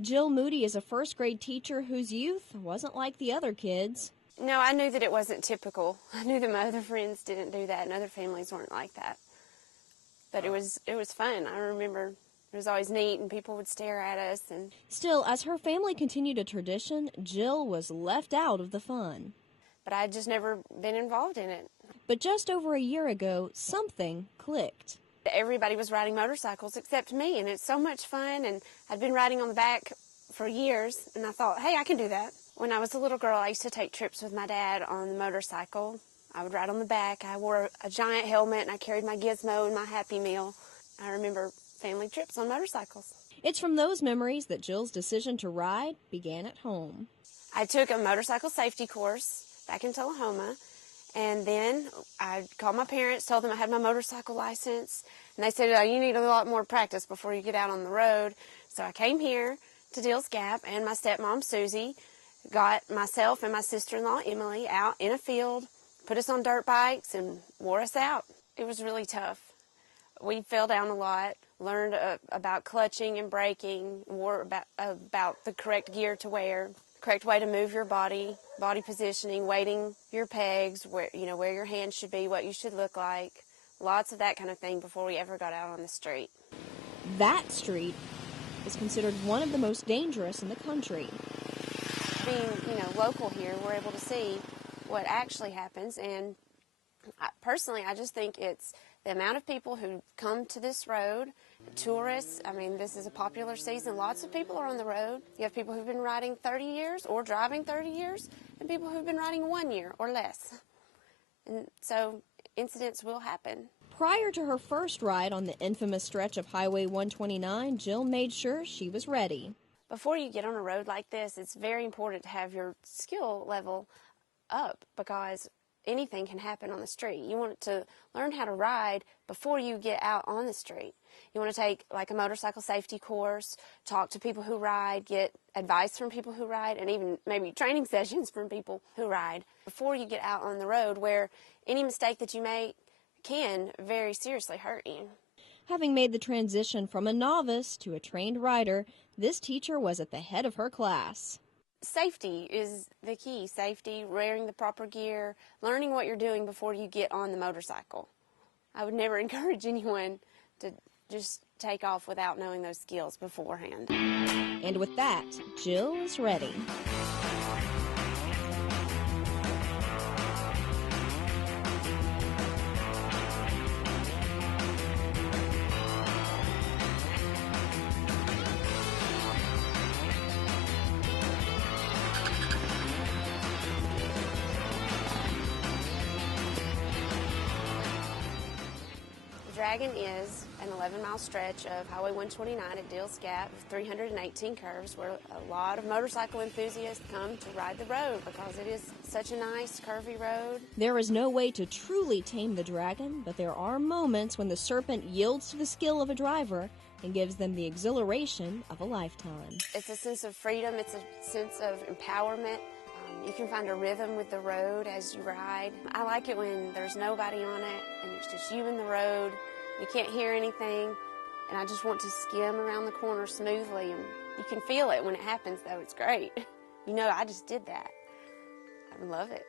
Jill Moody is a first-grade teacher whose youth wasn't like the other kids. No, I knew that it wasn't typical. I knew that my other friends didn't do that and other families weren't like that. But it was fun. I remember it was always neat and people would stare at us. And Still, as her family continued a tradition, Jill was left out of the fun. But I had just never been involved in it. But just over a year ago, something clicked. Everybody was riding motorcycles except me, and it's so much fun, and I'd been riding on the back for years, and I thought, hey, I can do that. When I was a little girl, I used to take trips with my dad on the motorcycle. I would ride on the back. I wore a giant helmet, and I carried my gizmo and my Happy Meal. I remember family trips on motorcycles. It's from those memories that Jill's decision to ride began at home. I took a motorcycle safety course back in Tullahoma, and then I called my parents, told them I had my motorcycle license, and they said, oh, you need a lot more practice before you get out on the road. So I came here to Deals Gap, and my stepmom, Susie, got myself and my sister-in-law, Emily, out in a field, put us on dirt bikes, and wore us out. It was really tough. We fell down a lot, learned about clutching and braking, wore about the correct gear to wear, correct way to move your body positioning, weighting your pegs, where your hands should be, what you should look like, lots of that kind of thing before we ever got out on the street. That street is considered one of the most dangerous in the country. Being, local here, we're able to see what actually happens, and personally, I just think it's the amount of people who come to this road, tourists. I mean, this is a popular season. Lots of people are on the road. You have people who've been riding 30 years or driving 30 years, and people who've been riding 1 year or less. And so incidents will happen. Prior to her first ride on the infamous stretch of Highway 129, Jill made sure she was ready. Before you get on a road like this, it's very important to have your skill level up because anything can happen on the street. You want to learn how to ride before you get out on the street. You want to take like a motorcycle safety course, talk to people who ride, get advice from people who ride, and even maybe training sessions from people who ride before you get out on the road, where any mistake that you make can very seriously hurt you. Having made the transition from a novice to a trained rider, this teacher was at the head of her class. Safety is the key. Safety, wearing the proper gear, learning what you're doing before you get on the motorcycle. I would never encourage anyone to just take off without knowing those skills beforehand. And with that, Jill is ready. Dragon is an 11-mile stretch of Highway 129 at Deals Gap, 318 curves, where a lot of motorcycle enthusiasts come to ride the road because it is such a nice, curvy road. There is no way to truly tame the dragon, but there are moments when the serpent yields to the skill of a driver and gives them the exhilaration of a lifetime. It's a sense of freedom. It's a sense of empowerment. You can find a rhythm with the road as you ride. I like it when there's nobody on it and it's just you and the road. You can't hear anything, and I just want to skim around the corner smoothly, and you can feel it when it happens, though. It's great. I just did that. I love it.